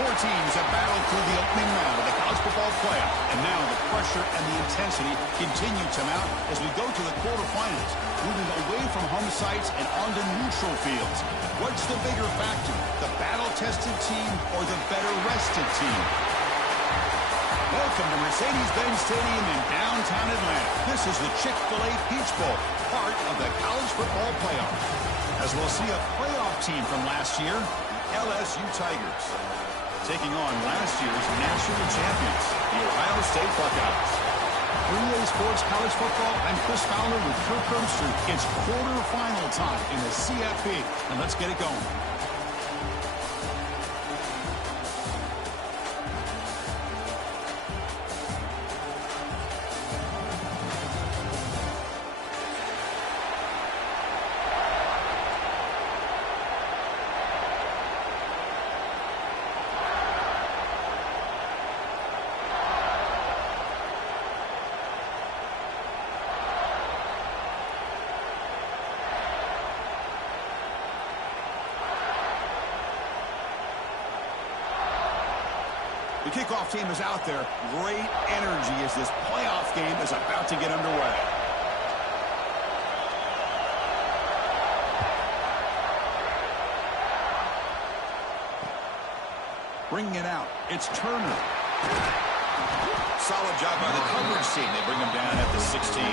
Four teams have battled through the opening round of the college football playoff, and now the pressure and the intensity continue to mount as we go to the quarterfinals, moving away from home sites and onto neutral fields. What's the bigger factor, the battle-tested team or the better-rested team? Welcome to Mercedes-Benz Stadium in downtown Atlanta. This is the Chick-fil-A Peach Bowl, part of the college football playoff. As we'll see a playoff team from last year, the LSU Tigers, taking on last year's national champions, the Ohio State Buckeyes. 3A Sports College Football, I'm Chris Fowler with Kirk Herbstreit. It's quarterfinal time in the CFB, and let's get it going. The kickoff team is out there. Great energy as this playoff game is about to get underway. Bringing it out. It's Turner. Solid job by the coverage team. They bring him down at the 16.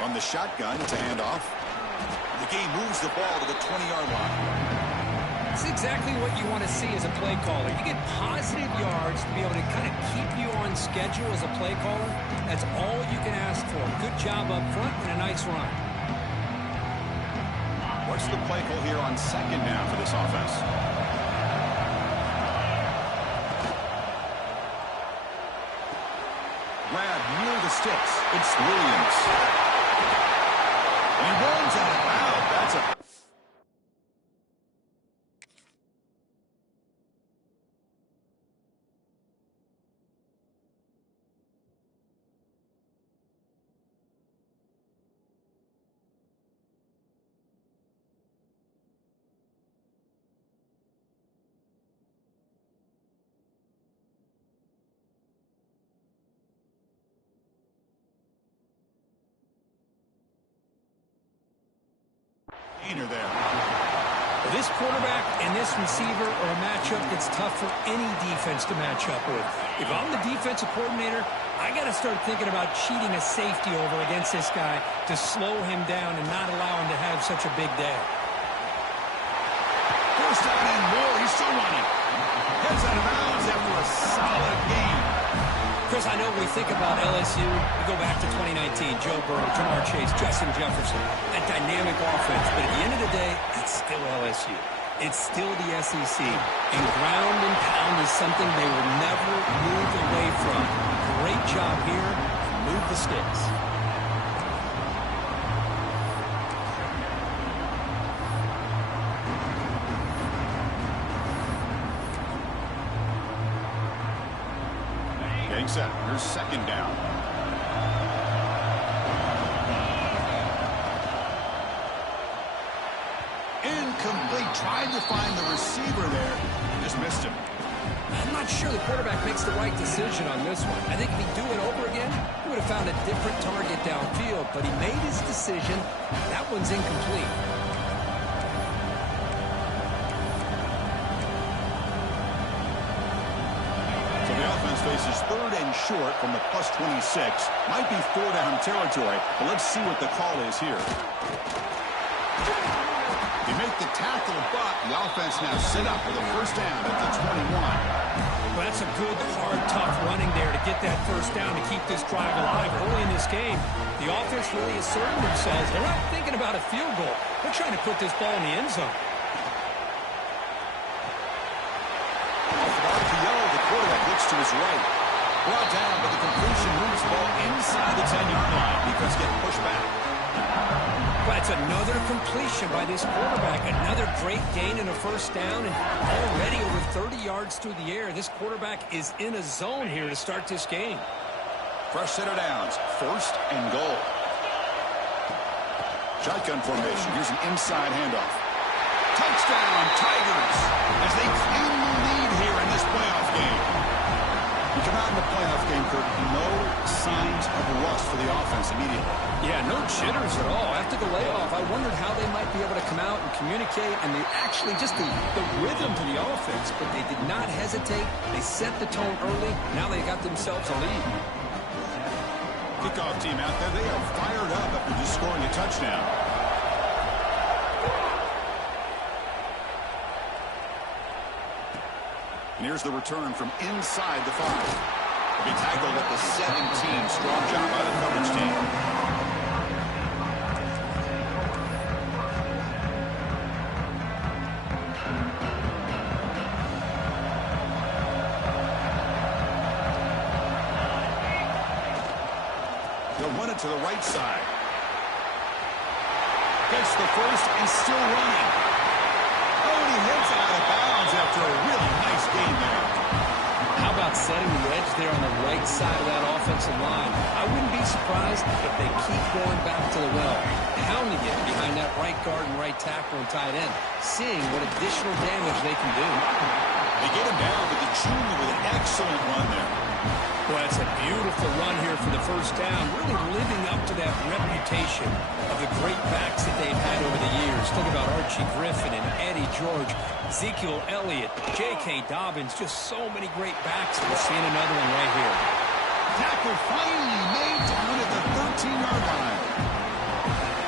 From the shotgun, it's a handoff. The game moves the ball to the 20-yard line. It's exactly what you want to see as a play caller. You get positive yards to be able to kind of keep you on schedule as a play caller. That's all you can ask for. Good job up front and a nice run. What's the play call here on second down for this offense? Grab near the sticks. It's Williams. He runs out of bounds. That's a... there. This quarterback and this receiver are a matchup that's tough for any defense to match up with. If I'm the defensive coordinator, I got to start thinking about cheating a safety over against this guy to slow him down and not allow him to have such a big day. First down and more. He's still running. Heads out of bounds after a solid game. Chris, I know when we think about LSU, we go back to 2019, Joe Burrow, Jamar Chase, Justin Jefferson, that dynamic offense. But at the end of the day, it's still LSU. It's still the SEC. And ground and pound is something they will never move away from. Great job here. Move the sticks. Getting set. Here's second down. Incomplete. Tried to find the receiver there. Just missed him. I'm not sure the quarterback makes the right decision on this one. I think if he'd do it over again, he would have found a different target downfield. But he made his decision. That one's incomplete. Faces third and short from the plus 26. Might be four-down territory, but let's see what the call is here. They make the tackle, but the offense now set up for the first down at the 21. Well, that's a good, hard, tough running there to get that first down to keep this drive alive early in this game. The offense really asserted themselves. They're not thinking about a field goal. They're trying to put this ball in the end zone. To his right. Brought down, but the completion moves the ball inside the 10-yard line because getting pushed back. Well, it's another completion by this quarterback. Another great gain in a first down, and already over 30 yards through the air. This quarterback is in a zone here to start this game. Fresh set of downs. First and goal. Shotgun formation. Here's an inside handoff. Touchdown, Tigers, as they claim the lead here in this playoff game. You come out in the playoff game, Kurt, no signs of rust for the offense immediately. Yeah, no jitters at all. After the layoff, I wondered how they might be able to come out and communicate, and they actually just the rhythm to the offense, but they did not hesitate. They set the tone early. Now they got themselves a lead. Kickoff team out there, they are fired up after just scoring a touchdown. And here's the return from inside the 5. He'll be tackled at the 17. Strong job by the coverage team. They'll run it to the right side. Gets the first and still running. Oh, and he hits out of bounds after a really nice game there. How about setting the edge there on the right side of that offensive line? I wouldn't be surprised if they keep going back to the well, pounding it behind that right guard and right tackle and tight end, seeing what additional damage they can do. They get him down with the junior with an excellent run there. Well, it's a beautiful run here for the first down, really living up to that reputation of the great backs that they've had over the years. Think about Archie Griffin and Eddie George, Ezekiel Elliott, J.K. Dobbins, just so many great backs. We're seeing another one right here. Tackle finally made down at the 13-yard line.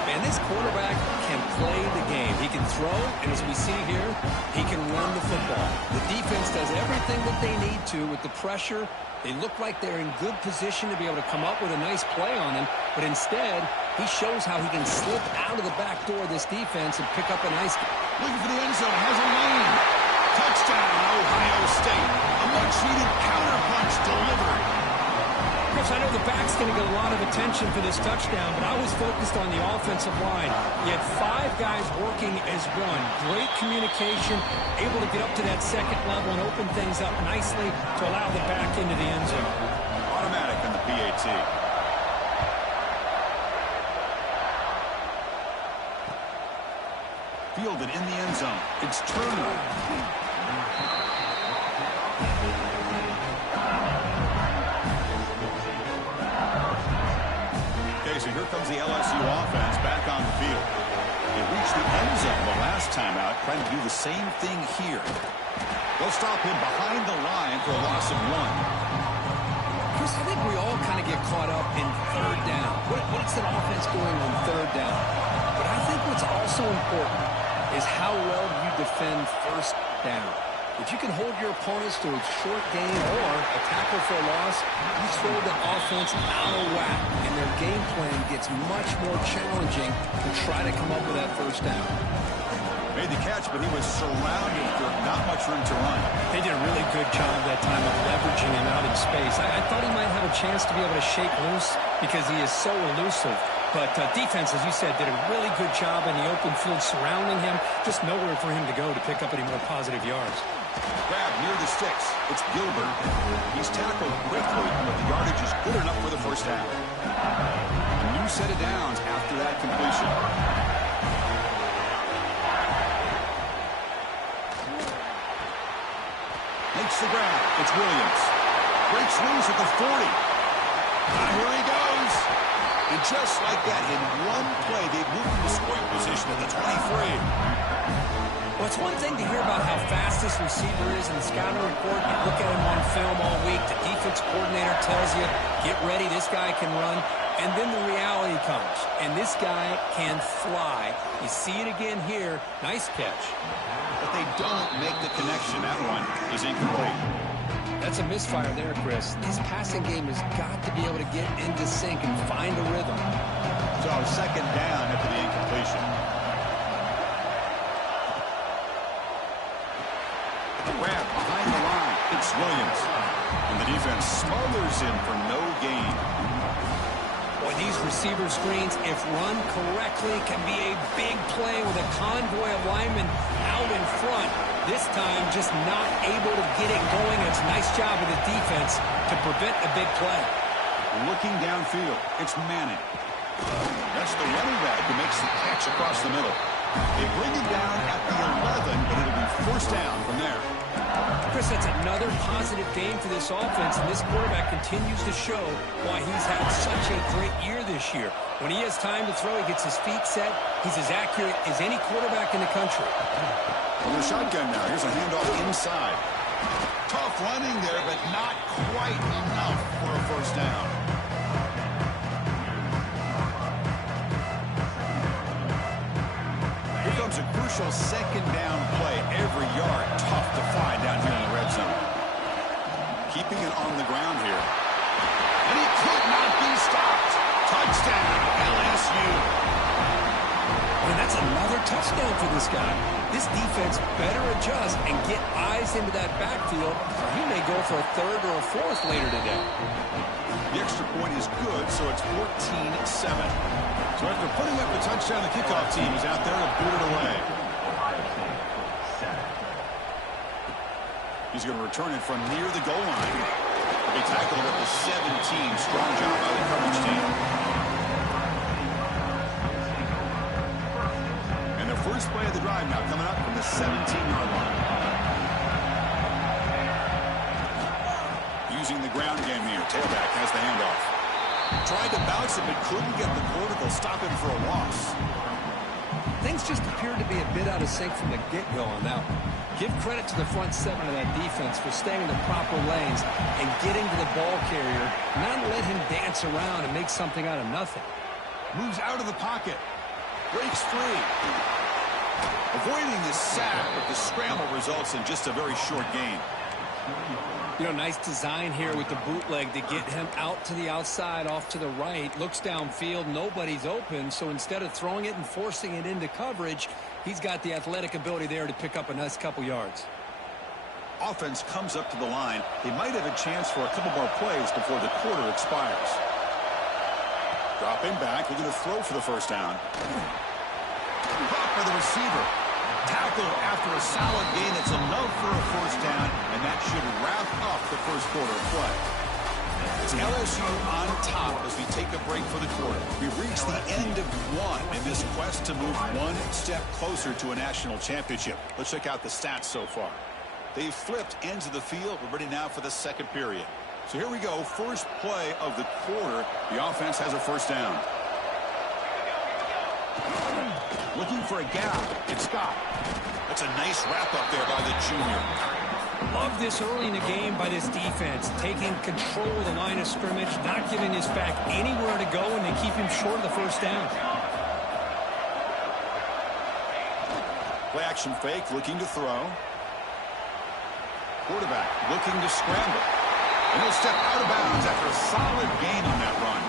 Man, this quarterback can play the game. He can throw, and as we see here, he can run the football. The defense does everything that they need to with the pressure. They look like they're in good position to be able to come up with a nice play on him, but instead, he shows how he can slip out of the back door of this defense and pick up a nice... Looking for the end zone, has a lane. Touchdown, Ohio State. A much-needed counterpunch delivered. Chris, I know the back's going to get a lot of attention for this touchdown, but I was focused on the offensive line. You had 5 guys working as one. Great communication, able to get up to that second level and open things up nicely to allow the back into the end zone. Automatic in the PAT. Fielded in the end zone. It's Turner. So here comes the LSU offense back on the field. They reached the end zone the last time out, trying to do the same thing here. They'll stop him behind the line for a loss of 1. Chris, I think we all kind of get caught up in third down. What's that offense doing on third down? But I think what's also important is how well you defend first down. If you can hold your opponents to a short gain or a tackle for a loss, you throw the offense out of whack, and their game plan gets much more challenging to try to come up with that first down. Made the catch, but he was surrounded for not much room to run. They did a really good job that time of leveraging him out in space. I thought he might have a chance to be able to shake loose because he is so elusive. But defense, as you said, did a really good job in the open field surrounding him. Just nowhere for him to go to pick up any more positive yards. Grab near the sticks. It's Gilbert. He's tackled quickly, but the yardage is good enough for the first half. A new set of downs after that completion. Makes the grab. It's Williams. Breaks loose at the 40. Here he goes. And just like that, in one play, they moved into scoring position at the 23. Well, it's one thing to hear about how fast this receiver is in the scouting report. You look at him on film all week. The defense coordinator tells you, get ready, this guy can run. And then the reality comes, and this guy can fly. You see it again here. Nice catch. But they don't make the connection. That one is incomplete. That's a misfire there, Chris. This passing game has got to be able to get into sync and find a rhythm. So second down after the incompletion. The grab behind the line. It's Williams. And the defense smothers him for no gain. Well, Boy, these receiver screens, if run correctly, can be a big play with a convoy of linemen out in front. This time, just not able to get it going. It's a nice job of the defense to prevent a big play. Looking downfield, it's Manning. That's the running back who makes the catch across the middle. They bring it down at the 11, but it'll be first down from there. Chris, that's another positive game for this offense, and this quarterback continues to show why he's had such a great year this year. When he has time to throw, he gets his feet set. He's as accurate as any quarterback in the country. On the shotgun now, here's a handoff inside. Tough running there, but not quite enough for a first down. Here comes a crucial second down play. Every yard tough to find down here in the red zone. Keeping it on the ground here. And he could not be stopped. Touchdown, LSU. And that's another touchdown for this guy. This defense better adjust and get eyes into that backfield, or he may go for a third or a fourth later today. The extra point is good, so it's 14-7. So after putting up the touchdown, the kickoff team is out there to boot it away. He's going to return it from near the goal line. They tackled it at the 17. Strong job by the coverage team. And the first play of the drive now coming up from the 17-yard line. Using the ground game here. Tailback has the handoff. Tried to bounce it, but couldn't get the cortical. Stop him for a loss. Things just appeared to be a bit out of sync from the get-go on that one. Give credit to the front seven of that defense for staying in the proper lanes and getting to the ball carrier, not let him dance around and make something out of nothing. Moves out of the pocket. Breaks free. Avoiding the sack, but the scramble results in just a very short gain. You know, nice design here with the bootleg to get him out to the outside, off to the right. Looks downfield, nobody's open, so instead of throwing it and forcing it into coverage, he's got the athletic ability there to pick up a nice couple yards. Offense comes up to the line. They might have a chance for a couple more plays before the quarter expires. Dropping back, looking to throw for the first down. Caught by the receiver. Tackle after a solid gain. That's enough for a first down, and that should wrap up the first quarter of play. It's LSU on top as we take a break for the quarter. We've reached the end of one in this quest to move one step closer to a national championship. Let's check out the stats so far. They've flipped ends of the field. We're ready now for the second period. So here we go. First play of the quarter. The offense has a first down. Looking for a gap. It's Scott. That's a nice wrap-up there by the junior. Love this early in the game by this defense, taking control of the line of scrimmage, not giving his back anywhere to go, and they keep him short of the first down. Play action fake, looking to throw. Quarterback looking to scramble. And he'll step out of bounds after a solid gain on that run.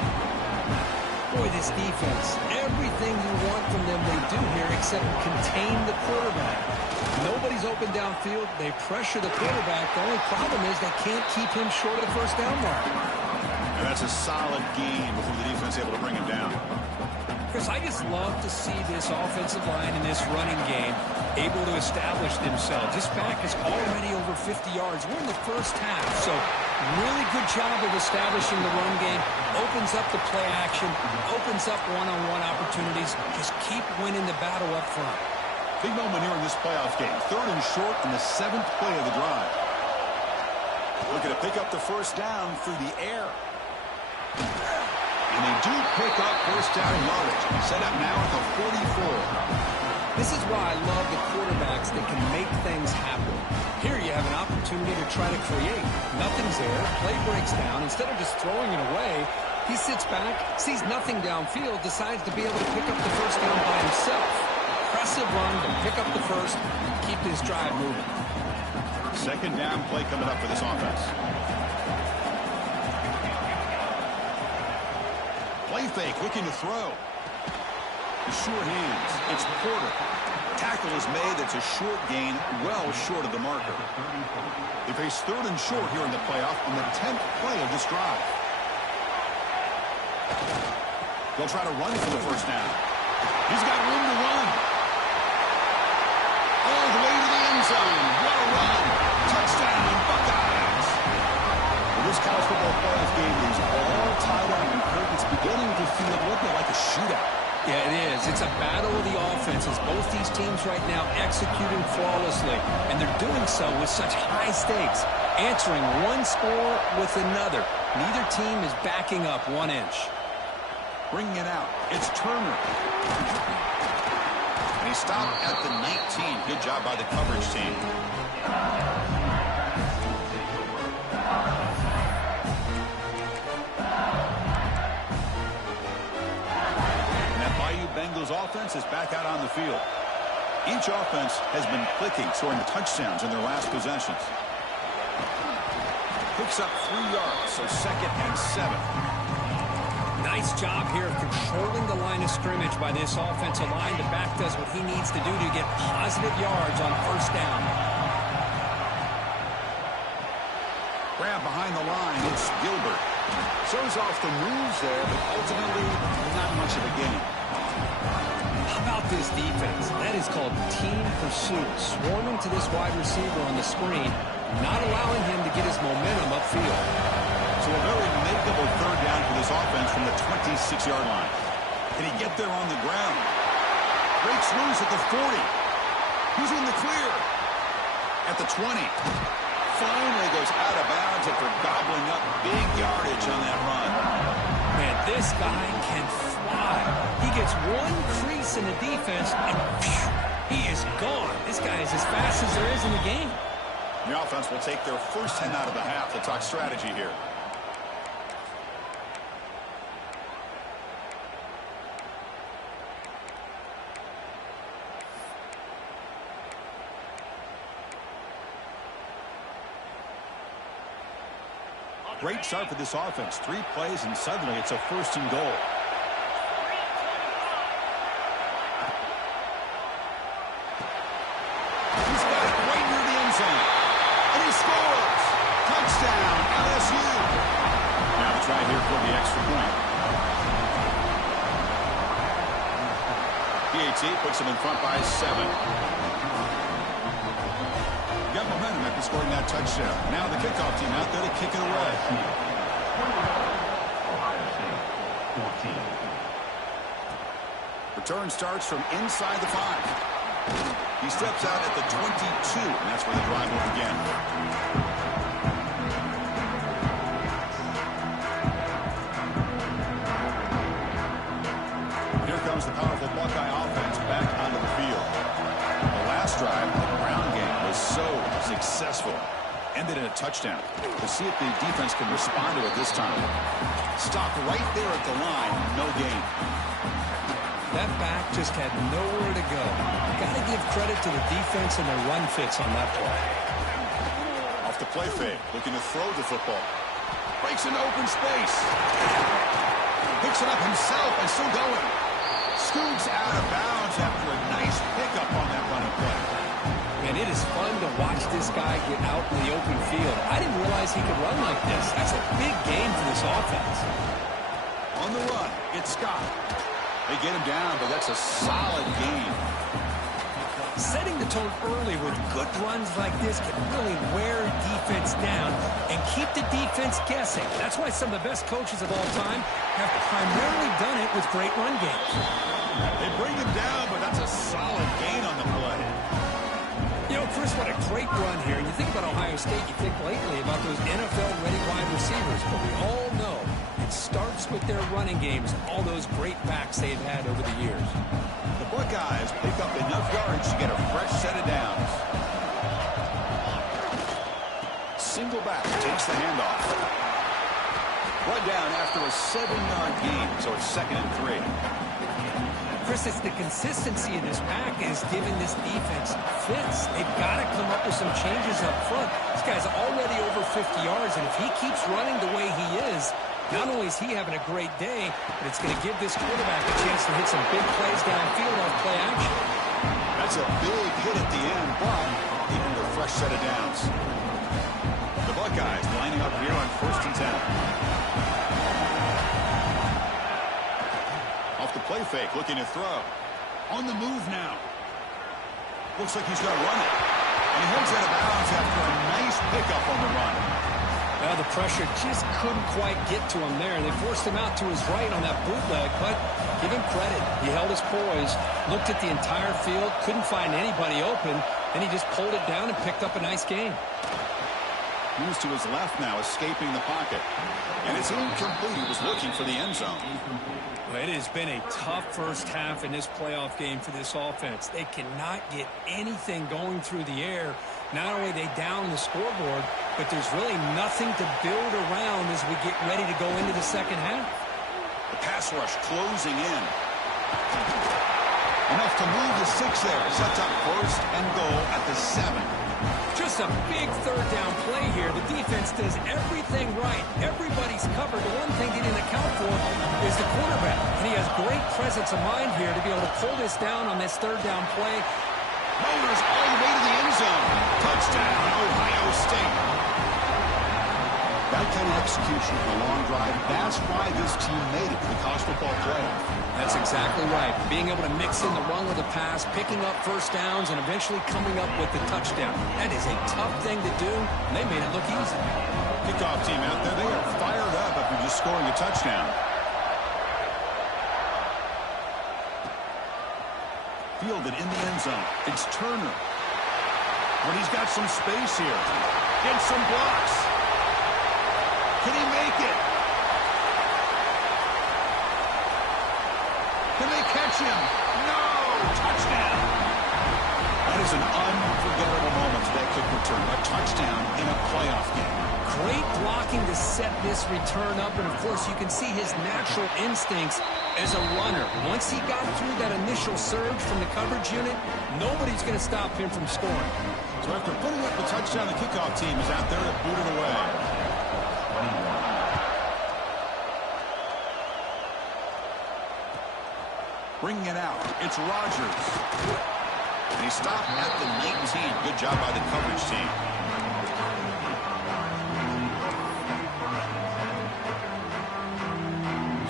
Boy, this defense, everything you want from them they do here except contain the quarterback. Nobody's open downfield. They pressure the quarterback. The only problem is they can't keep him short of the first down mark. And that's a solid gain before the defense able to bring him down. Chris, I just love to see this offensive line in this running game able to establish themselves. This back is already over 50 yards. We're in the first half, so really good job of establishing the run game. Opens up the play action, opens up one-on-one opportunities. Just keep winning the battle up front. Big moment here in this playoff game. Third and short in the 7th play of the drive. Looking to pick up the first down through the air. And they do pick up first down yardage. Set up now at the 44. This is why I love the quarterbacks that can make things happen. Here you have an opportunity to try to create. Nothing's there. Play breaks down. Instead of just throwing it away, he sits back, sees nothing downfield, decides to be able to pick up the first down by himself. Impressive run to pick up the first and keep this drive moving. Second down play coming up for this offense. Play fake, looking to throw. The short hands. It's Porter. Tackle is made. That's a short gain, well short of the marker. They face third and short here in the playoff on the 10th play of this drive. They'll try to run for the first down. He's got room to run. All the way to the end zone. What a run. Touchdown, Buckeyes. Well, this college football playoff game is all tied up, and Kirk, it's beginning to feel a little bit like a shootout. Yeah, it is. It's a battle of the offenses. Both these teams right now executing flawlessly, and they're doing so with such high stakes, answering one score with another. Neither team is backing up 1 inch. Bringing it out. It's Turner. And he stopped at the 19. Good job by the coverage team. Bengals offense is back out on the field. Each offense has been clicking, scoring touchdowns in their last possessions. Picks up 3 yards, so 2nd and 7. Nice job here of controlling the line of scrimmage by this offensive line. The back does what he needs to do to get positive yards on first down. Grab behind the line, it's Gilbert. Shows off the moves there, but ultimately not much of a gain. How about this defense? That is called team pursuit. Swarming to this wide receiver on the screen, not allowing him to get his momentum upfield. So a very makeable third down for this offense from the 26-yard line. Can he get there on the ground? Breaks loose at the 40. He's in the clear. At the 20. Finally goes out of bounds after gobbling up big yardage on that run. Man, this guy can fly. He gets one crease in the defense, and phew, he is gone. This guy is as fast as there is in the game. The offense will take their first 10 out of the half to talk strategy here. Great start for this offense. 3 plays, and suddenly it's a 1st and goal. He's got it right near the end zone. And he scores! Touchdown, LSU! Now to try here for the extra point. PAT puts him in front by 7. Got momentum after scoring that touchdown. Now the kickoff team out there to kick it away. Return starts from inside the 5. He steps out at the 22, and that's where the drive will begin. Here comes the powerful Buckeye offense back onto the field. The last drive, the ground game, was so successful. Ended in a touchdown. We'll see if the defense can respond to it this time. Stopped right there at the line. No gain. That back just had nowhere to go. Got to give credit to the defense and their run fits on that play. Off the play fake. Looking to throw the football. Breaks into open space. Picks it up himself and still going. Scoots out of bounds after a nice pickup on that running play. And it is fun to watch this guy get out in the open field. I didn't realize he could run like this. That's a big game for this offense. On the run, it's Scott. They get him down, but that's a solid game. Setting the tone early with good runs like this can really wear defense down and keep the defense guessing. That's why some of the best coaches of all time have primarily done it with great run games. They bring him down, but that's a solid gain on the play. You know, Chris, what a great run here. You think about Ohio State, you think lately about those NFL-ready wide receivers, but we all know it starts with their running games and all those great backs they've had over the years. The Buckeyes pick up enough yards to get a fresh set of downs. Single back takes the handoff. Run down after a 7-yard gain, so it's 2nd and 3. Chris, it's the consistency of this pack is giving this defense fits. They've got to come up with some changes up front. This guy's already over 50 yards, and if he keeps running the way he is, not only is he having a great day, but it's going to give this quarterback a chance to hit some big plays downfield off play action. That's a big hit at the end, but even with a fresh set of downs. The Buckeyes lining up here on 1st and 10. play fake, looking to throw. On the move now. Looks like he's going to run it. And he heads out of bounds after a nice pickup on the run. Well, the pressure just couldn't quite get to him there. They forced him out to his right on that bootleg, but give him credit. He held his poise, looked at the entire field, couldn't find anybody open, and he just pulled it down and picked up a nice gain. Moves to his left now, escaping the pocket. And it's incomplete. He was looking for the end zone. Well, it has been a tough first half in this playoff game for this offense. They cannot get anything going through the air. Not only are they down the scoreboard, but there's really nothing to build around as we get ready to go into the second half. The pass rush closing in. Enough to move the 6 there. Sets up first and goal at the 7. Just a big third down play here. The defense does everything right. Everybody's covered. The one thing they didn't account for is the quarterback. And he has great presence of mind here to be able to pull this down on this third down play. Motors all the way to the end zone. Touchdown, Ohio State. That kind of execution for a long drive, that's why this team made it to the college football playoff. That's exactly right. Being able to mix in the run with the pass, picking up first downs, and eventually coming up with the touchdown. That is a tough thing to do, and they made it look easy. Kickoff team out there, they are fired up after just scoring a touchdown. Fielded in the end zone. It's Turner. But he's got some space here. Gets some blocks. Can he make it? Can they catch him? No! Touchdown! That is an unforgettable moment for that kick return. A touchdown in a playoff game. Great blocking to set this return up, and of course you can see his natural instincts as a runner. Once he got through that initial surge from the coverage unit, nobody's going to stop him from scoring. So after putting up a touchdown, the kickoff team is out there to boot it away. Bringing it out, it's Rodgers. And he stopped at the 19. Good job by the coverage team.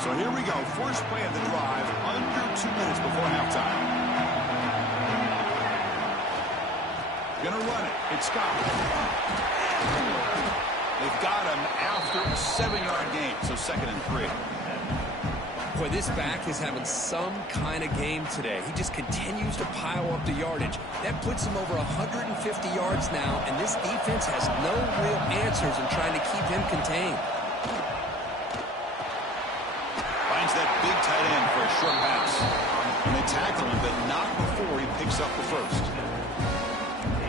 So here we go, first play of the drive, under 2 minutes before halftime. Gonna run it, it's Scott. They've got him after a 7-yard gain, so 2nd and 3. Boy, this back is having some kind of game today. He just continues to pile up the yardage. That puts him over 150 yards now, and this defense has no real answers in trying to keep him contained. Finds that big tight end for a short pass. And they tackle him, but not before he picks up the first.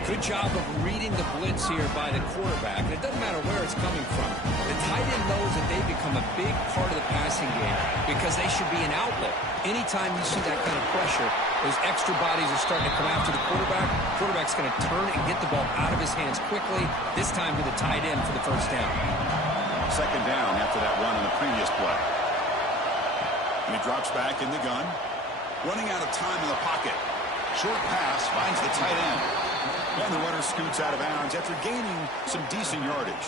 Good job of reading the blitz here by the quarterback. And it doesn't matter where it's coming from. The tight end knows that they become a big part of the passing game because they should be an outlet. Anytime you see that kind of pressure, those extra bodies are starting to come after the quarterback. Quarterback's going to turn and get the ball out of his hands quickly, this time to the tight end for the first down. 2nd down after that run on the previous play. And he drops back in the gun. Running out of time in the pocket. Short pass finds the tight end. And the runner scoots out of bounds after gaining some decent yardage.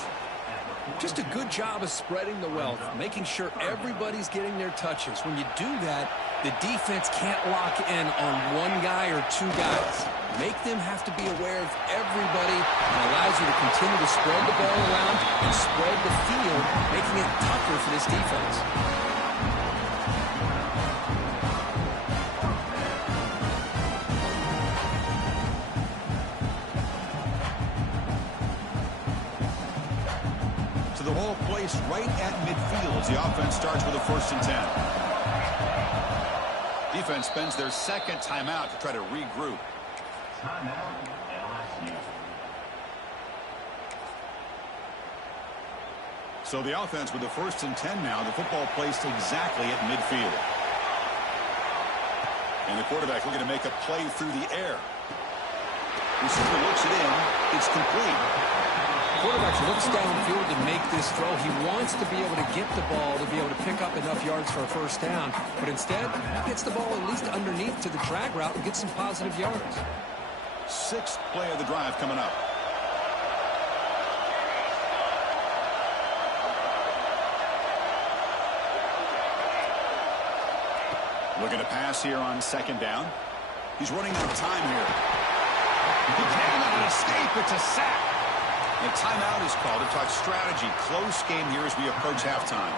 Just a good job of spreading the wealth, making sure everybody's getting their touches. When you do that, the defense can't lock in on one guy or 2 guys. Make them have to be aware of everybody and allows you to continue to spread the ball around and spread the field, making it tougher for this defense. The ball placed right at midfield as the offense starts with a 1st and 10. Defense spends their 2nd timeout to try to regroup. So the offense with the 1st and 10 now. The football placed exactly at midfield. And the quarterback looking to make a play through the air. Receiver looks it in. It's complete. Quarterback looks downfield to make this throw. He wants to be able to get the ball to be able to pick up enough yards for a first down. But instead, he gets the ball at least underneath to the drag route and gets some positive yards. 6th play of the drive coming up. Looking to pass here on second down. He's running out of time here. He cannot escape. It's a sack. And timeout is called to talk strategy. Close game here as we approach halftime.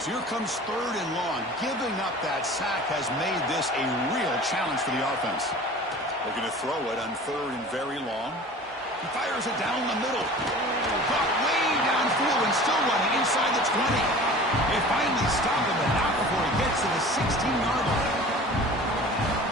So here comes third and long. Giving up that sack has made this a real challenge for the offense. Looking to throw it on third and very long. He fires it down the middle. Caught way downfield and still running inside the 20. They finally stop him, but not before he gets to the 16-yard line.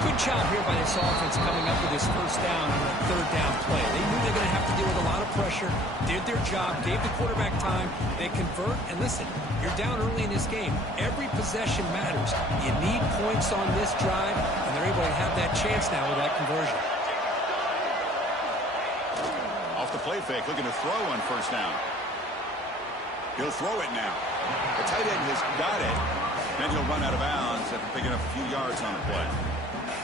Good job here by this offense coming up with his first down on a third down play. They knew they were going to have to deal with a lot of pressure, did their job, gave the quarterback time. They convert, and listen, you're down early in this game. Every possession matters. You need points on this drive, and they're able to have that chance now with that conversion. Off the play fake, looking to throw on first down. He'll throw it now. The tight end has got it. Then he'll run out of bounds after picking up a few yards on the play.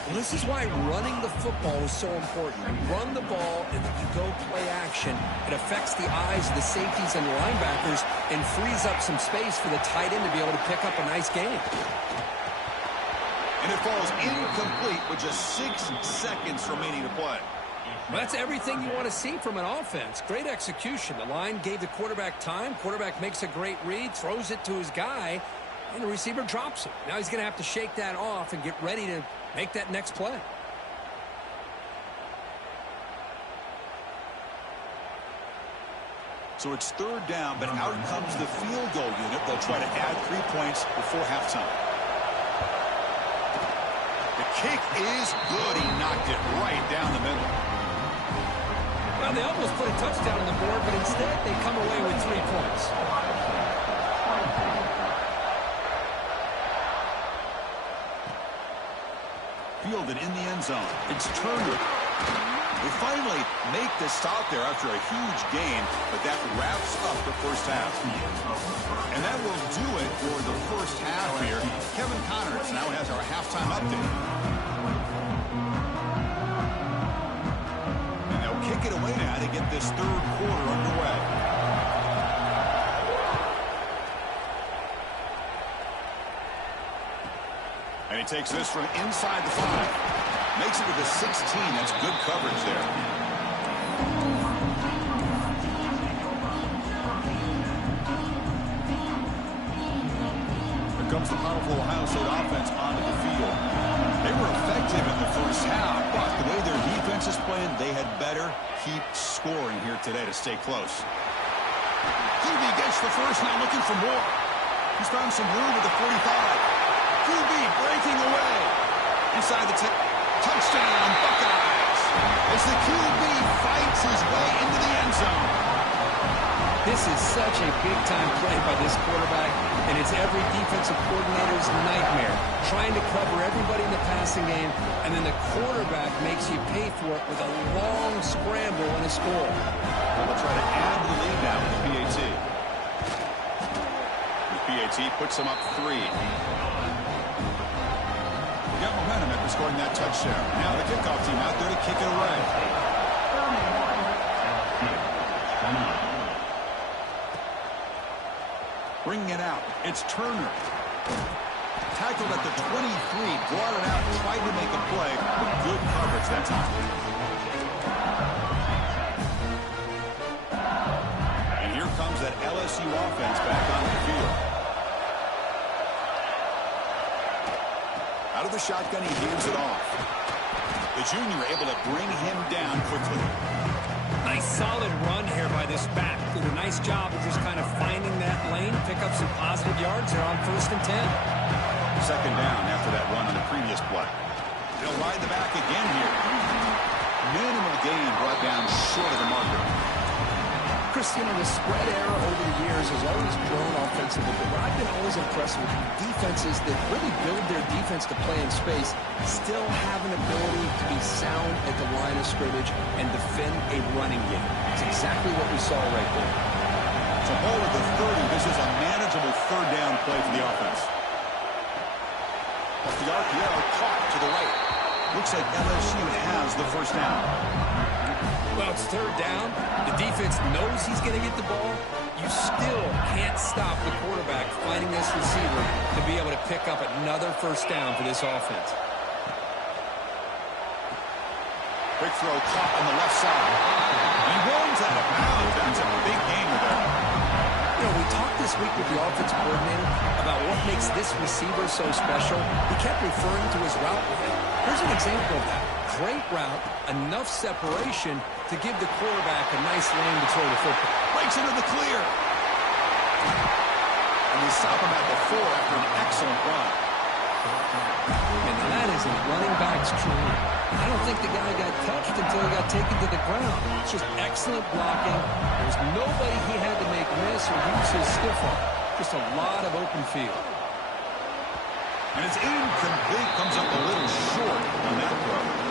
Well, this is why running the football is so important. You run the ball, and then you go play action. It affects the eyes of the safeties and linebackers and frees up some space for the tight end to be able to pick up a nice gain. And it falls incomplete with just 6 seconds remaining to play. Well, that's everything you want to see from an offense. Great execution. The line gave the quarterback time. Quarterback makes a great read, throws it to his guy, and the receiver drops it. Now he's going to have to shake that off and get ready to make that next play. So it's third down, but out comes the field goal unit. They'll try to add 3 points before halftime. The kick is good. He knocked it right down the middle. Well, they almost put a touchdown on the board, but instead they come away with 3 points. Fielded in the end zone. It's Turner. They finally make the stop there after a huge gain, but that wraps up the first half. And that will do it for the first half here. Kevin Connors now has our halftime update. And they'll kick it away now to get this third quarter underway. And he takes this from inside the 5. Makes it with a 16. That's good coverage there. Here comes the powerful Ohio State offense onto the field. They were effective in the first half, but the way their defense is playing, they had better keep scoring here today to stay close. QB gets the first, now looking for more. He's found some room at the 45. QB breaking away. Inside the 10. Touchdown, Buckeyes. As the QB fights his way into the end zone. This is such a big-time play by this quarterback, and it's every defensive coordinator's nightmare. Trying to cover everybody in the passing game, and then the quarterback makes you pay for it with a long scramble and a score. They'll try to add the lead now with the PAT. The PAT puts them up 3. Got momentum after scoring that touchdown. Now the kickoff team out there to kick it away. Bringing it out. It's Turner. Tackled at the 23. Brought it out. Tried to make a play. With good coverage that time. And here comes that LSU offense back onto the field. Out of the shotgun, he heaves it off. The junior able to bring him down quickly. Nice solid run here by this back. Did a nice job of just kind of finding that lane, pick up some positive yards there on 1st and 10. Second down after that run on the previous play. They'll ride the back again here. Minimal gain brought down short of the marker. Christian, the spread era over the years has always grown offensively, but what I've been always impressed with defenses that really build their defense to play in space still have an ability to be sound at the line of scrimmage and defend a running game. It's exactly what we saw right there. So ball at the 30. This is a manageable third down play for the offense. Off the RPO, caught to the right. Looks like LSU has the first down. Well, it's third down. The defense knows he's going to get the ball. you still can't stop the quarterback finding this receiver to be able to pick up another first down for this offense. Quick throw caught on the left side. He rolls out of bounds. That's a big gainer there. You know, we talked this week with the offensive coordinator about what makes this receiver so special. He kept referring to his route running. Here's an example of that. Great route, enough separation to give the quarterback a nice lane to throw the football. Breaks into the clear. And they stop him at the 4 after an excellent run. And that is a running back's dream. I don't think the guy got touched until he got taken to the ground. It's just excellent blocking. There's nobody he had to make miss or use his stiff arm. Just a lot of open field. And it's incomplete. Comes up a little short on that throw.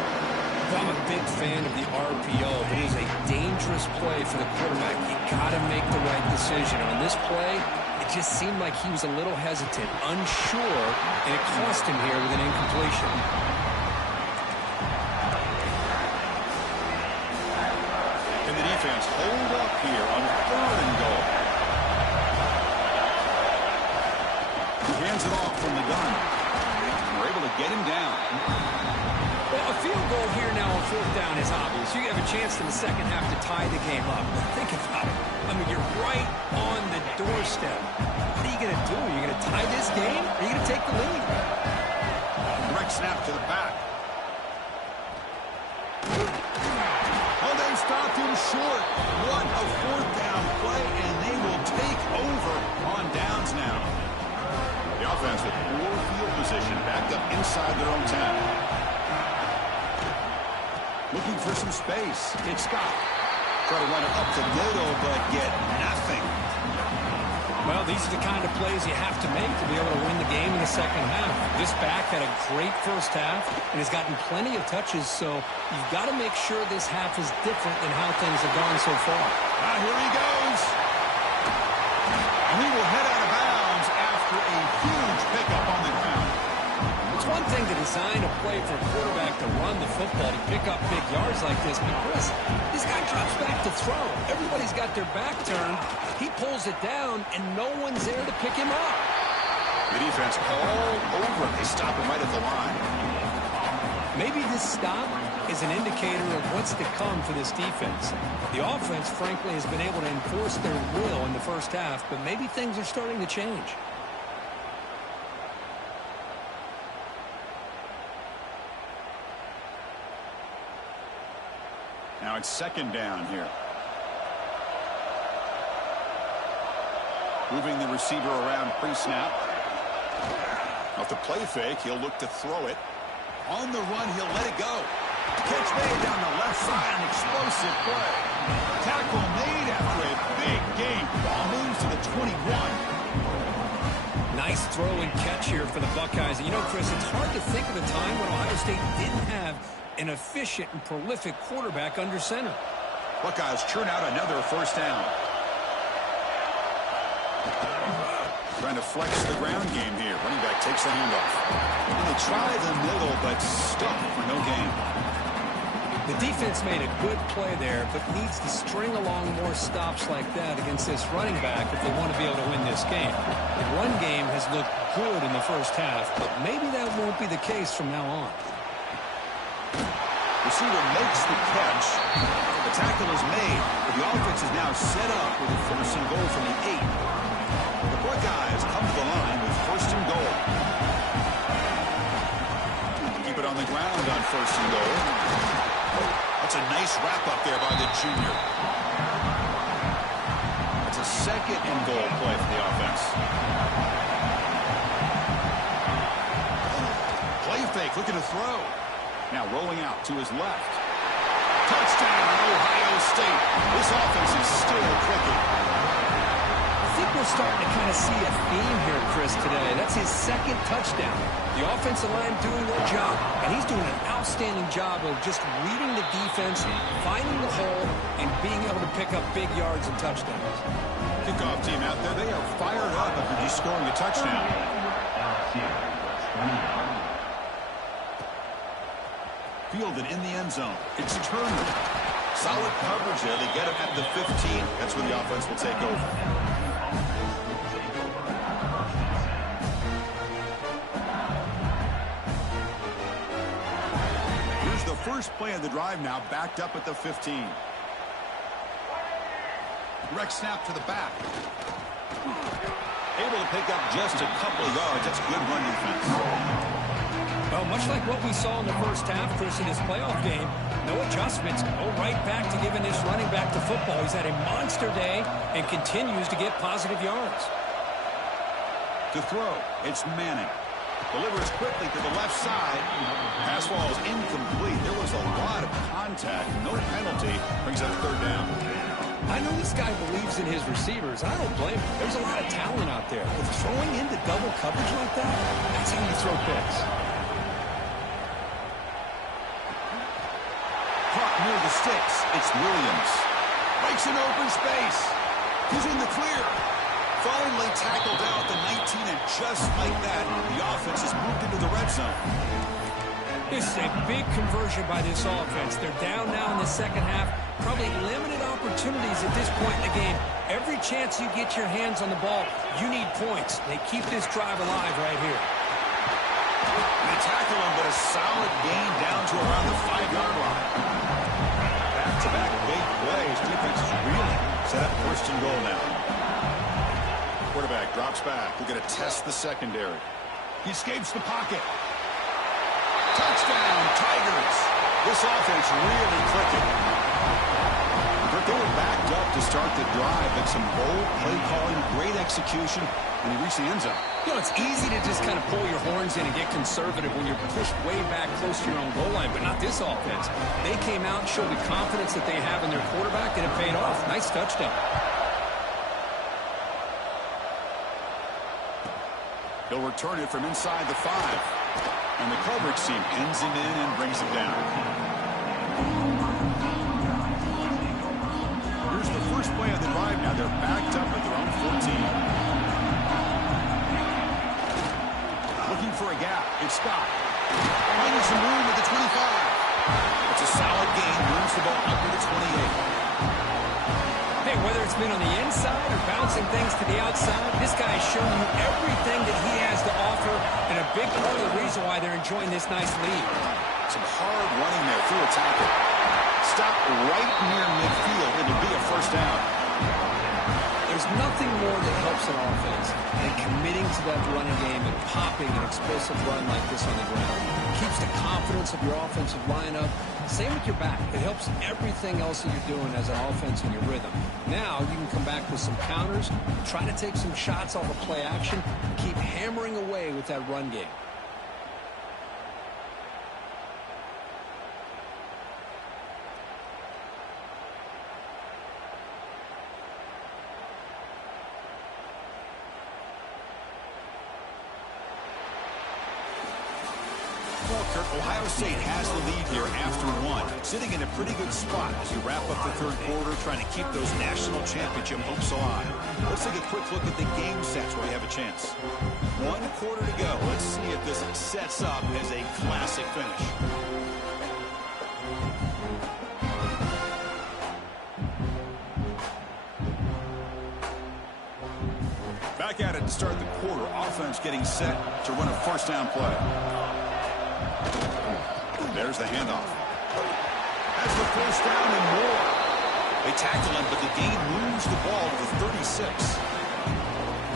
I'm a big fan of the RPO, but it is a dangerous play for the quarterback. You got to make the right decision. On this play, it just seemed like he was a little hesitant, unsure, and it cost him here with an incompletion. And the defense hold up here on 3rd and goal. He hands it off from the gun. We're able to get him down. Well, a field goal here now on 4th down is obvious. You have a chance in the second half to tie the game up. But think about it. I mean, you're right on the doorstep. What are you going to do? Are you going to tie this game? Or are you going to take the lead? Direct snap to the back. Oh, they stopped him short. What a 4th down play, and they will take over on downs now. The offense with poor field position backed up inside their own 10. Looking for some space. It's Scott. Try to run it up the middle, but get nothing. Well, these are the kind of plays you have to make to be able to win the game in the second half. This back had a great first half and has gotten plenty of touches, so you've got to make sure this half is different than how things have gone so far. Here he goes. And he will head out of bounds after a huge pickup on the ground. It's one thing to design a play for a quarterback to run the football, to pick up big yards like this, but Chris, this guy drops back to throw. Everybody's got their back turned. He pulls it down, and no one's there to pick him up. The defense all over him. They stop him right at the line. Maybe this stop is an indicator of what's to come for this defense. The offense, frankly, has been able to enforce their will in the first half, but maybe things are starting to change. Now it's 2nd down here. Moving the receiver around pre-snap. Off the play fake, he'll look to throw it. On the run, he'll let it go. Catch made down the left side, an explosive play. Tackle made after a big gain. Ball moves to the 21. Nice throw and catch here for the Buckeyes. And you know, Chris, it's hard to think of a time when Ohio State didn't have an efficient and prolific quarterback under center. Buckeyes churn out another first down. Trying to flex the ground game here. Running back takes the handoff. And they try the middle, but stuck for no gain. The defense made a good play there, but needs to string along more stops like that against this running back if they want to be able to win this game. The run game has looked good in the first half, but maybe that won't be the case from now on. Receiver makes the catch. The tackle is made, but the offense is now set up with a 1st and goal from the 8. The Buckeyes come to the line with 1st and goal. Keep it on the ground on 1st and goal. That's a nice wrap-up there by the junior. That's a 2nd and goal play for the offense. Play fake, looking to throw. Now rolling out to his left. Touchdown, Ohio State. This offense is still clicking. I think we're starting to kind of see a theme here, Chris, today. That's his 2nd touchdown. The offensive line doing their job, and he's doing an outstanding job of just reading the defense, finding the hole, and being able to pick up big yards and touchdowns. Kickoff team out there, they are fired up after just scoring a touchdown. Fielded in the end zone. It's Turner. Solid coverage there. They get him at the 15. That's where the offense will take over. Here's the first play of the drive now, backed up at the 15. Direct snap to the back. Able to pick up just a couple of yards. That's good run defense. Well, much like what we saw in the first half, Chris, in this playoff game, no adjustments. Go right back to giving this running back the football. He's had a monster day and continues to get positive yards. To throw, it's Manning. Delivers quickly to the left side. Pass ball is incomplete. There was a lot of contact. No penalty. Brings up third down. I know this guy believes in his receivers. I don't blame him. There's a lot of talent out there. But throwing into double coverage like that, that's how you throw picks. Caught near the sticks. It's Williams. Breaks an open space. He's in the clear. Finally tackled out at the 19, and just like that, the offense has moved into the red zone. This is a big conversion by this offense. They're down now in the second half. Probably limited opportunities at this point in the game. Every chance you get your hands on the ball, you need points. They keep this drive alive right here. They tackle him, but a solid gain down to around the 5-yard line. Back-to-back big plays. Defense is really set up first and goal now. Quarterback drops back. We're going to test the secondary. He escapes the pocket. Touchdown, Tigers. This offense really clicking. But they were backed up to start the drive, but some bold play calling, great execution, and he reached the end zone. You know, it's easy to just kind of pull your horns in and get conservative when you're pushed way back close to your own goal line, but not this offense. They came out and showed the confidence that they have in their quarterback, and it paid off. Nice touchdown. He'll return it from inside the 5. And the coverage team pins him in and brings him down. Here's the first play of the drive now. They're backed up at their own 14. Looking for a gap. It's Scott. Finding some room at the 25. It's a solid gain. Moves the ball up to the 28. Hey, whether it's been on the inside or bouncing things to the outside, this guy has shown you everything that he has to offer, and a big part of the reason why they're enjoying this nice lead. Some hard running there through a tackle. Stop right near midfield. It'll be a first down. There's nothing more that helps an offense than committing to that running game and popping an explosive run like this on the ground. It keeps the confidence of your offensive lineup. Same with your back. It helps everything else that you're doing as an offense in your rhythm. Now you can come back with some counters, try to take some shots off of play action, keep hammering away with that run game. Ohio State has the lead here after 1. Sitting in a pretty good spot as you wrap up the third quarter, trying to keep those national championship hopes alive. Let's take a quick look at the game sets where we have a chance. 1 quarter to go. Let's see if this sets up as a classic finish. Back at it to start the quarter. Offense getting set to run a first down play. There's the handoff. That's the first down and more. They tackle him, but the gain moves the ball to the 36.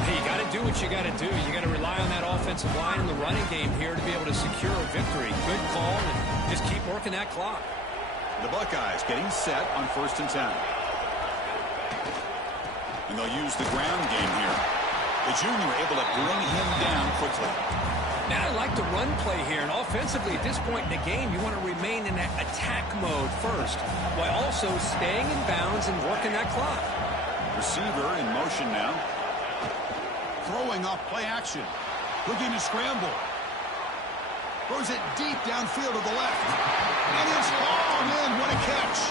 Hey, you got to do what you got to do. You got to rely on that offensive line and the running game here to be able to secure a victory. Good call, and just keep working that clock. The Buckeyes getting set on 1st and 10. And they'll use the ground game here. The junior able to bring him down quickly. Now, I like the run play here, and offensively at this point in the game, you want to remain in that attack mode first, while also staying in bounds and working that clock. Receiver in motion now. Throwing off play action. Looking to scramble. Throws it deep downfield to the left. And it's hauled in. What a catch.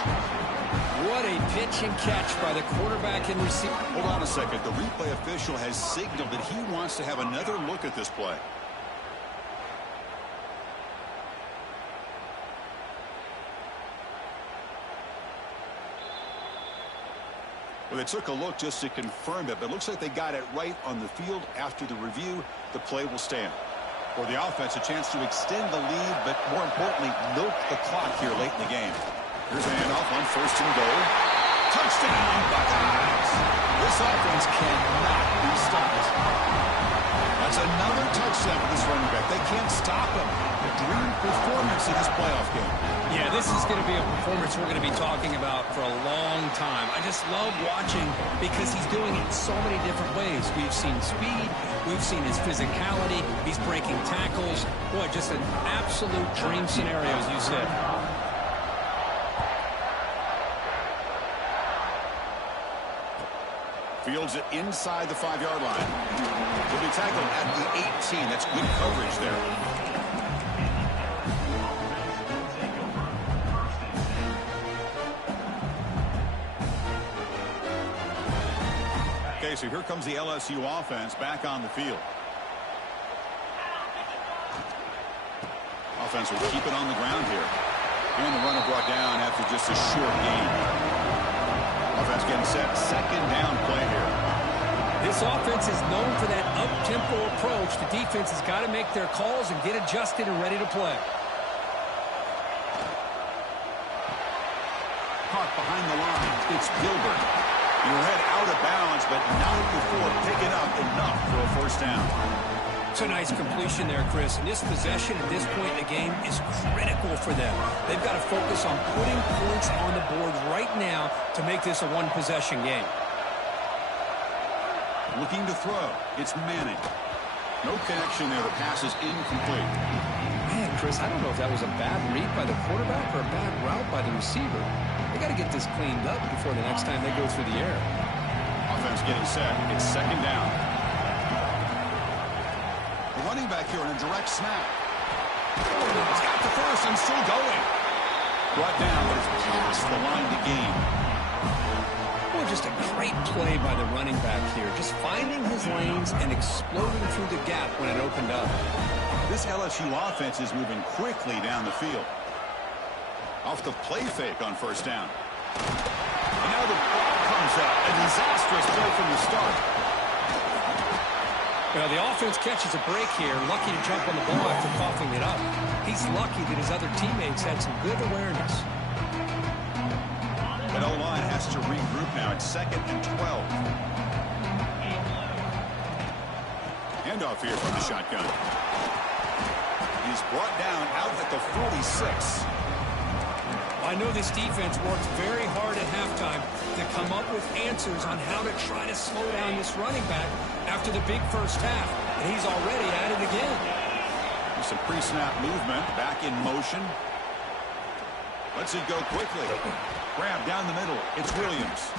What a pitch and catch by the quarterback and receiver. Hold on a second. The replay official has signaled that he wants to have another look at this play. Well, they took a look just to confirm it, but it looks like they got it right on the field. After the review, the play will stand. For the offense, a chance to extend the lead, but more importantly, milk the clock here late in the game. Here's a handoff on 1st and goal. Touchdown, Buckeyes! This offense cannot be stopped. That's another touchdown for this running back. They can't stop him. A dream performance in this playoff game. Yeah, this is going to be a performance we're going to be talking about for a long time. I just love watching because he's doing it in so many different ways. We've seen speed. We've seen his physicality. He's breaking tackles. Boy, just an absolute dream scenario, as you said. Fields it inside the 5-yard line. He'll be tackled at the 18. That's good coverage there. Okay, so here comes the LSU offense back on the field. Offense will keep it on the ground here. And the runner brought down after just a short gain. Offense getting set. 2nd down play here. This offense is known for that up-tempo approach. The defense has got to make their calls and get adjusted and ready to play. Caught behind the line. It's Gilbert. Your head out of bounds, but not before picking up enough for a 1st down. It's a nice completion there, Chris. And this possession at this point in the game is critical for them. They've got to focus on putting points on the board right now to make this a one-possession game. Looking to throw. It's Manning. No connection there. The pass is incomplete. Man, Chris, I don't know if that was a bad read by the quarterback or a bad route by the receiver. They got to get this cleaned up before the next time they go through the air. Offense getting set. It's 2nd down. The running back here on a direct snap. He's got the first and still going. Brought down, but it's past the line to gain. Boy, just a great play by the running back here. Just finding his lanes and exploding through the gap when it opened up. This LSU offense is moving quickly down the field. Off the play fake on 1st down. And now the ball comes up. A disastrous play from the start. Well, the offense catches a break here. Lucky to jump on the ball after coughing it up. He's lucky that his other teammates had some good awareness. But O-line has to regroup now. It's 2nd and 12. Handoff here from the shotgun. He's brought down out at the 46. I know this defense worked very hard at halftime to come up with answers on how to try to slow down this running back after the big 1st half. And he's already at it again. Some pre-snap movement. Back in motion. Lets it go quickly. Grab down the middle. It's Williams.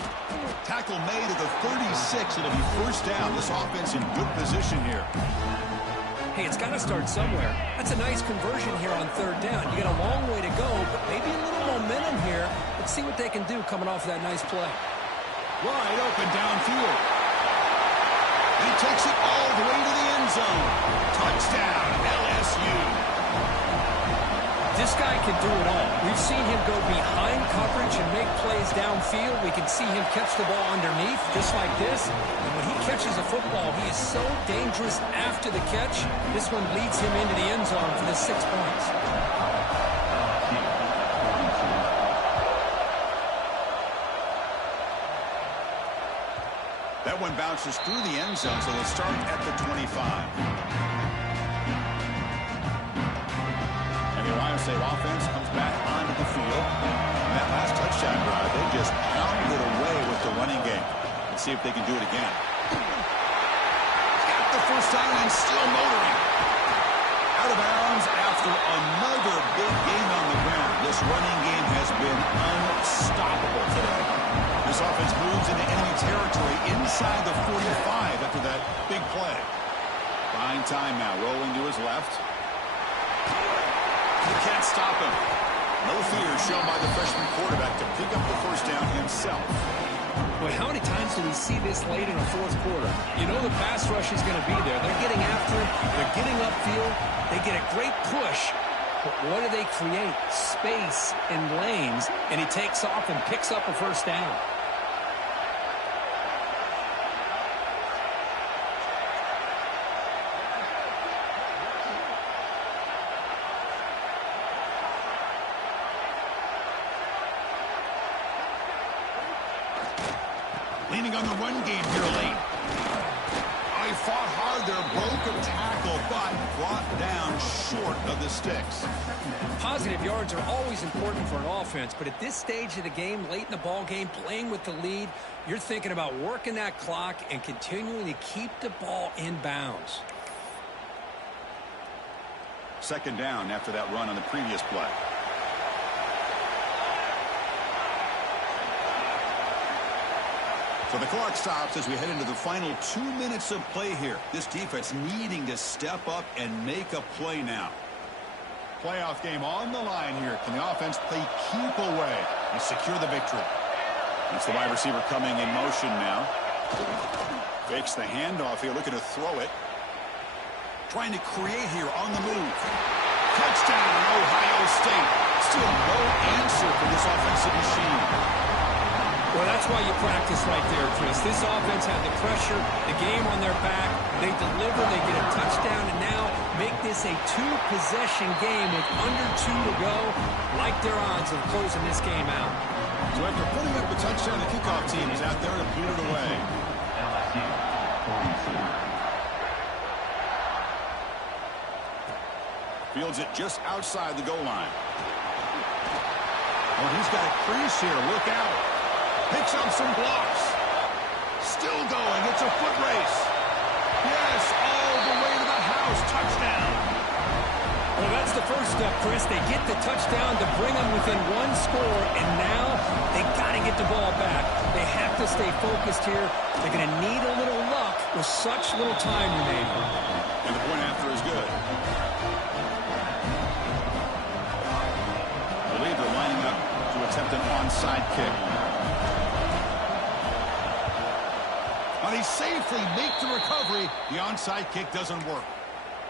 Tackle made at the 36. It'll be 1st down. This offense in good position here. Hey, it's got to start somewhere. That's a nice conversion here on 3rd down. You got a long way to go, but maybe a little momentum here. Let's see what they can do coming off of that nice play. Wide open downfield. He takes it all the way to the end zone. Touchdown, LSU. This guy can do it all. We've seen him go behind coverage and make plays downfield. We can see him catch the ball underneath, just like this. And when he catches a football, he is so dangerous after the catch. This one leads him into the end zone for the 6 points. That one bounces through the end zone, so they'll start at the 25. The Ohio State offense comes back onto the field. And that last touchdown drive, they just pounded away with the running game. Let's see if they can do it again. Got the 1st down and still motoring. Out of bounds after another big game on the ground. This running game has been unstoppable today. This offense moves into enemy territory inside the 45 after that big play. Buying time now, rolling to his left. You can't stop him. No fear shown by the freshman quarterback to pick up the 1st down himself. Well, how many times do we see this late in the 4th quarter? You know the pass rush is going to be there. They're getting after him. They're getting upfield. They get a great push. But what do they create? Space and lanes. And he takes off and picks up a 1st down. leaning on the run game here late. Oh, he fought hard there, broke a tackle, but brought down short of the sticks. Positive yards are always important for an offense, but at this stage of the game, late in the ball game, playing with the lead, you're thinking about working that clock and continuing to keep the ball in bounds. Second down after that run on the previous play. So the clock stops as we head into the final 2 minutes of play here. This defense needing to step up and make a play now. Playoff game on the line here. Can the offense play keep away and secure the victory? It's the wide receiver coming in motion now. Fakes the handoff here, looking to throw it. Trying to create here on the move. Touchdown, Ohio State. Still no answer for this offensive machine. Well, that's why you practice right there, Chris. This offense had the pressure, the game on their back. They deliver, they get a touchdown, and now make this a two-possession game with under 2 to go. Like their odds of closing this game out. So after putting up a touchdown, the kickoff team is out there to boot it away. Fields it just outside the goal line. Oh, he's got a crease here. Look out. Picks up some blocks. Still going. It's a foot race. Yes, all the way to the house. Touchdown. Well, that's the first step, Chris. They get the touchdown to bring them within 1 score, and now they got to get the ball back. They have to stay focused here. They're going to need a little luck with such little time remaining. And the point after is good. I believe they're lining up to attempt an onside kick. They safely make the recovery. The onside kick doesn't work.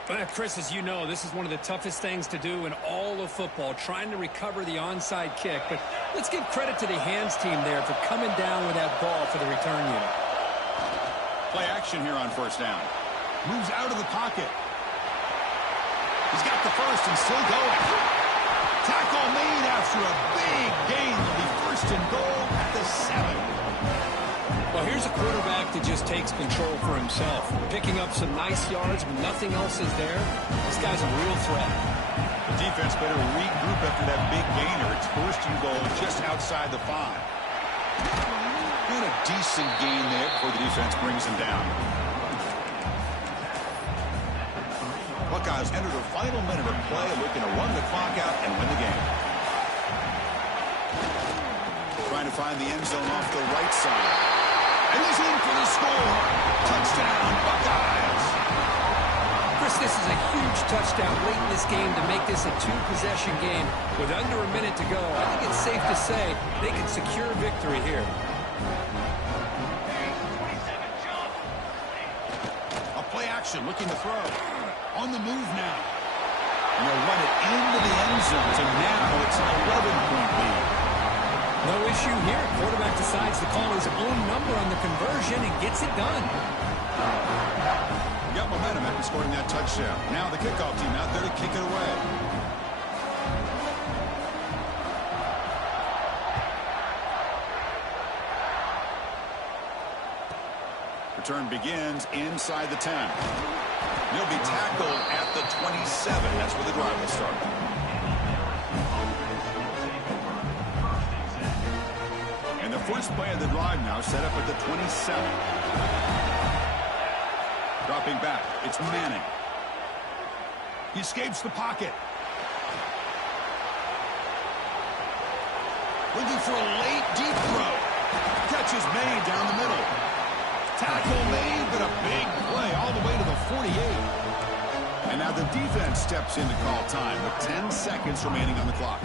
But Chris, as you know, this is one of the toughest things to do in all of football, trying to recover the onside kick. But let's give credit to the hands team there for coming down with that ball for the return unit. Play action here on first down. Moves out of the pocket. He's got the first and still going. Tackle made after a big gain. Will be first and goal at the 7. Well, here's a quarterback that just takes control for himself. Picking up some nice yards when nothing else is there. This guy's a real threat. The defense better regroup after that big gainer. It's first and goal just outside the 5. And a decent gain there before the defense brings him down. Buckeyes enter the final minute of play, looking to run the clock out and win the game. Trying to find the end zone off the right side. And he's in for the score. Touchdown, Buckeyes. Chris, this is a huge touchdown late in this game to make this a two-possession game. With under a minute to go, I think it's safe to say they can secure victory here. A play action, looking to throw. On the move now. And they'll run it into the end zone. So now it's an 11-point lead. No issue here. Quarterback decides to call his own number on the conversion and gets it done. Got momentum after scoring that touchdown. Now the kickoff team out there to kick it away. Return begins inside the 10. He'll be tackled at the 27. That's where the drive will start. And the first play of the drive now set up at the 27. Dropping back, it's Manning. He escapes the pocket. Looking for a late deep throw. Catch is made down the middle. Tackle made, but a big play all the way to the 48. And now the defense steps in to call time with 10 seconds remaining on the clock.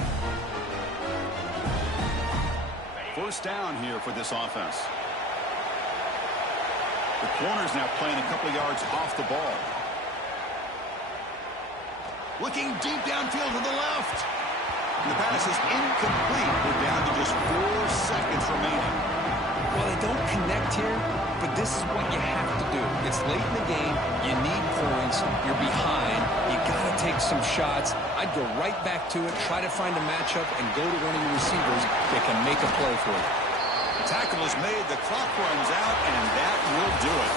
First down here for this offense. The corner's now playing a couple yards off the ball. Looking deep downfield to the left. And the pass is incomplete. We're down to just 4 seconds remaining. Well, they don't connect here, but this is what you have to do. It's late in the game. You need points. You're behind. You got to take some shots. I'd go right back to it, try to find a matchup, and go to one of your receivers that can make a play for you. Tackle is made, the clock runs out, and that will do it.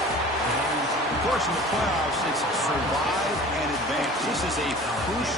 Of course, in the playoffs, it's survive and advance. This is a crucial